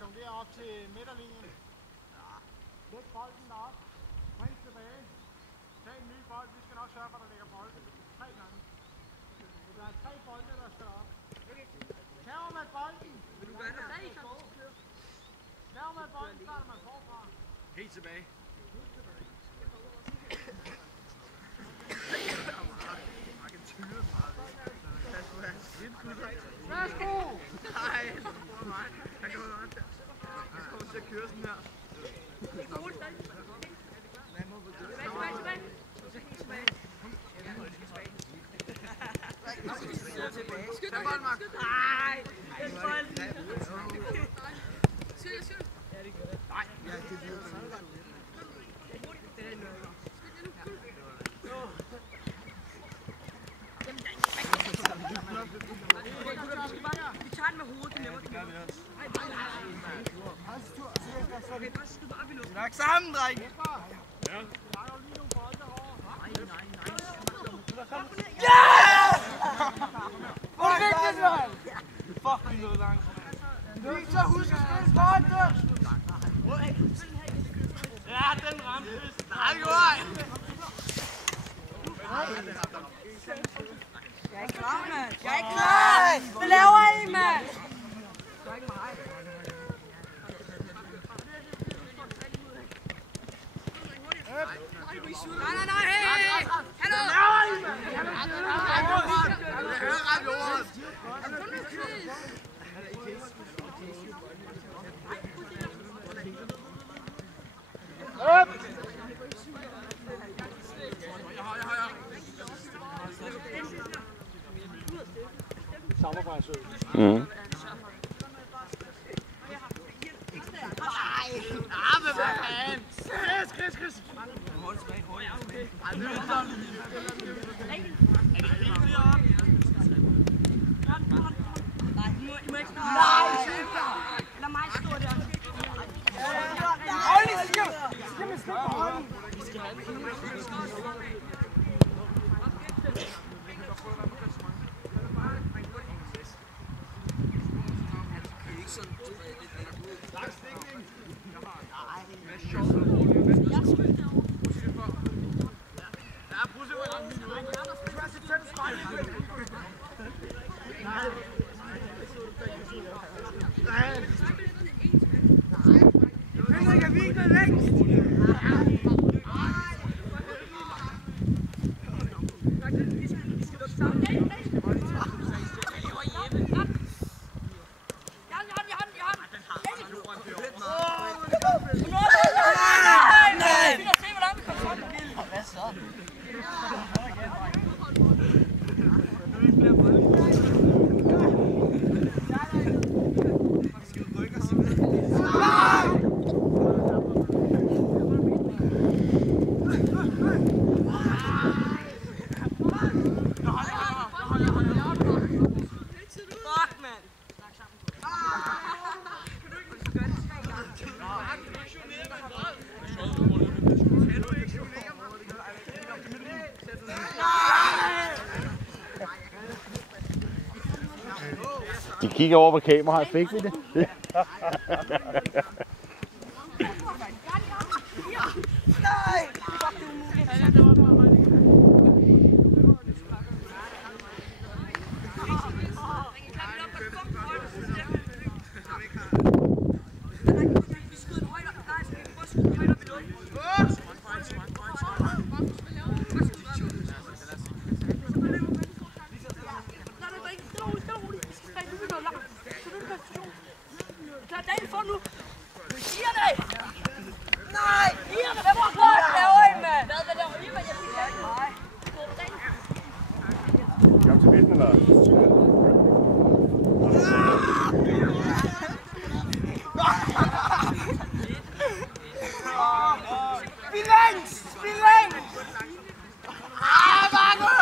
Jongler op til midterlinjen. Læg bolden derop. Bring tilbage. Tag en ny bold. Vi skal nok sørge for, at der ligger bolden 3 gange. Der er 3 bolde, der skal op. Lav med bolden. Lav med bolden, starter man forfra. Helt tilbage. Værsgo! Nej, han kan holde an. Jeg kommer til at køre sådan her. Skyld dig, Mark. Nej, det er bolden. Skyld. Nej, det bliver Vi tager den med hovedet, det er nemmere. Okay, bare skyd op i luften. Snak sammen, dreng! Ja. Der er jo lige nogle bolde herovre. Ja! Hvor er det, mand? Fuck, noget langt. Victor, husk at spille bolden! Ja, den ramte. Nej, godt! Jeg er ikke klar, mand. Jeg er ikke klar! Hvad laver I, mand? Det er ikke mig. Nej, hey! Hallo! Samarbejdsøl. Mhm. Chris. Hold tilbage, hold. Ej, nu er det sådan. Er det helt deroppe? Nej, I må ikke stå. Nej! Lad mig stå der. Hold lige, skal man slippe på hånden? De kigger over på kameraet. Fik vi det? Nej! Fuck, det er umuligt. Kom til midten, eller? Ah, Marco!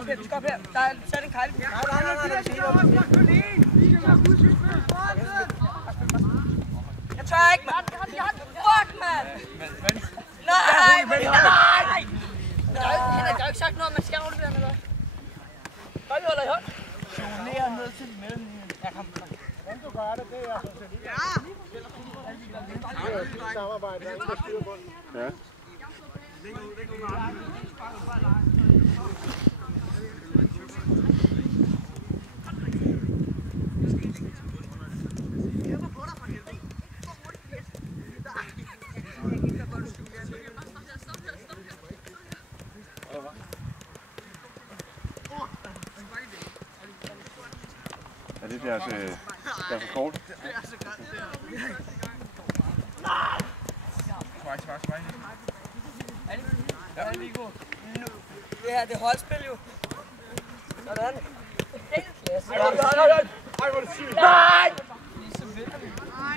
Du skal op her. Der er sat en kejle. Nej. Jeg tør ikke, mand. Fuck, mand. Nej. Der er jo ikke sagt noget, man skal aflevere noget. Gør vi holder i hånd. Jonerer ned til mellemlinjen. Ja, kom. Hvordan du gør det, det er sådan set. Ja! Det er et samarbejde, der er ikke styr på det. Ja. Er det deres kort? Det er så godt, det er. Svej. Ja, Nico. Det her, det er holdspil jo. Sådan. Ej, hvor er det sygt! Nej!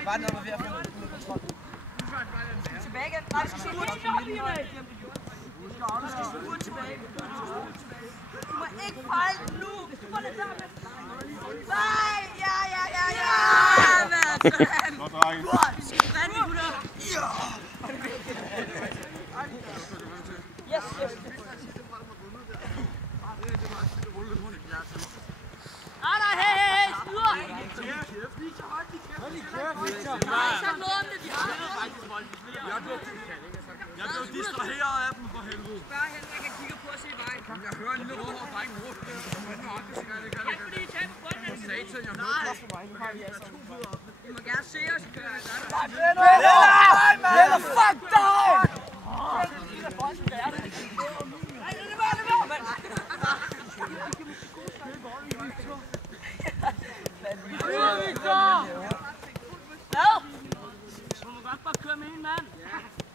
Var det noget, ved at få ud af kontrol? Tilbage igen. Nej, vi skal se helt op i mig. Du skal spure tilbage. Du må ikke fejle nu. Du må lade være med. Nej! Ja! Godt, drenge. Rigtig gutter. Ja! Yes. Nej, hey, skyder! Jeg har ikke sagt noget om det, de har. Jeg blev distraheret af dem for helvede. Spørg Henrik, han kigger på at se vejen. Jeg hører en lille råd og drengen råd. Ikke fordi I tager på bunden. Satan, jeg hører for mig. Nu har vi altså 2 fødder op. I må gerne se os, kører. Lilla, fuck dig!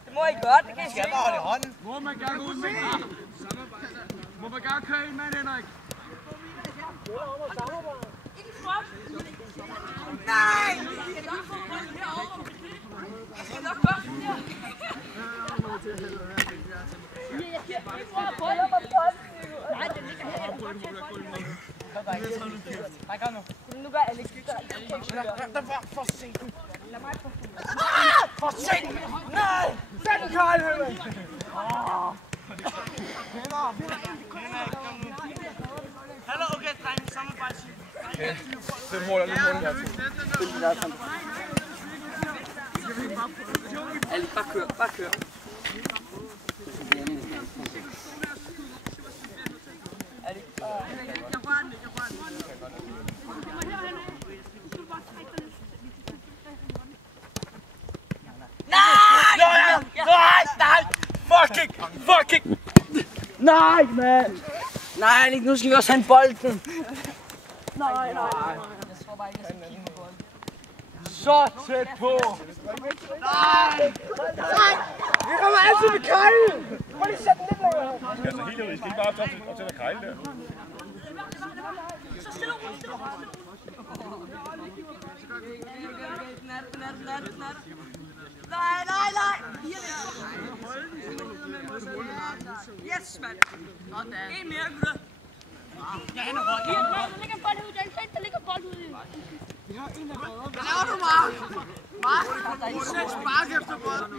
Det må I godt, det kan I se. Skal bare holde i hånden. Må man gerne ud med mig? Må man gerne køre en mand, Henrik? Nej! Nej, den ligger her. Nej, kom nu. Nu gør Alex det. For sent. For sent! Nej! Sæt en Karl, Henrik! Hallo, okay, drenge, samarbejde. Det måler lidt her. Alex, bare kør. Nej! Fucking! Nej, mand! Nej, nu skal vi også have en bolden. Nej. Jeg tror bare ikke, jeg skal kigge på bolden. Så tæt på! Nej! Vi kommer altid med kejlen! Prøv lige at sætte den lidt længere. Altså helt ud, I skal ikke bare op til at kejle der. Så stille ro. Nej. Yes, mand. En mere, gutter. Jeg ender godt. Der ligger bold ude, der ligger bold ude. Hvad laver du, Mark? Mark, du sæt spark efter bolden.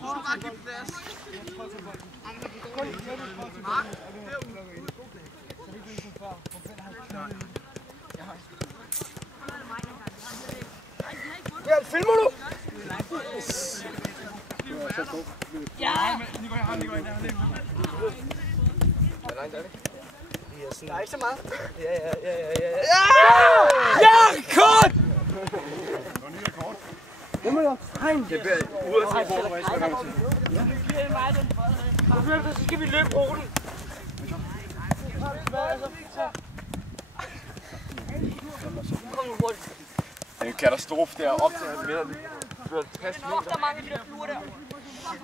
Du skal bare give plads. Mark, Ja, filmer du? Ja! Der er ikke så meget. ja, kort! Det bliver ude at se på, hvad jeg skal komme til. Så skal vi løbe ruten. Kom nu hurtigt. Det er en katastrofe der op til midten. Der er mange af de der fluer der.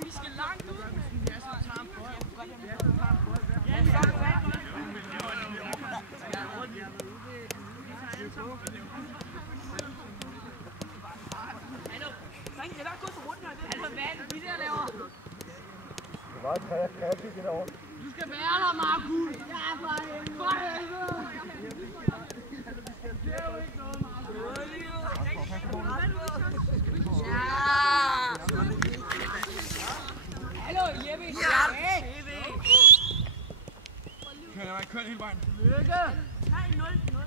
Vi skal langt ud. Det var kreativt det derovre. Du skal være der, Markus. Ja, for helvede.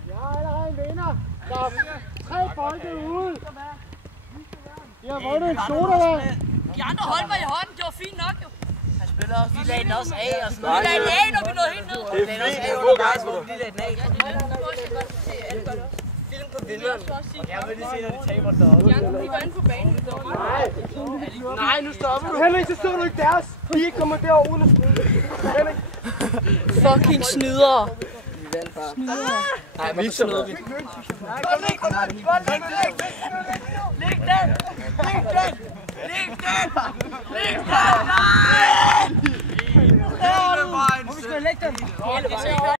Ja, der er en vinder. Stop. 3 bolde ude. De har vundet en sodavand. De andre holdt mig i hånden, det var fint nok jo. Vi lagde den også af og sådan noget. Vi lagde den af, når vi nåede helt ned. Vi lagde den også af under vejs, hvor vi lagde den af. Film på billederne. Jeg vil lige se, når de taber deroppe. Vi går ind på banen. Nej, nu stopper du. Henrik, så så du ikke deres. De kommer derovre uden at skyde. Henrik. Fucking snydere. Nej, men så snød vi. Læg den! Nej! Hvor vi skal lægge den?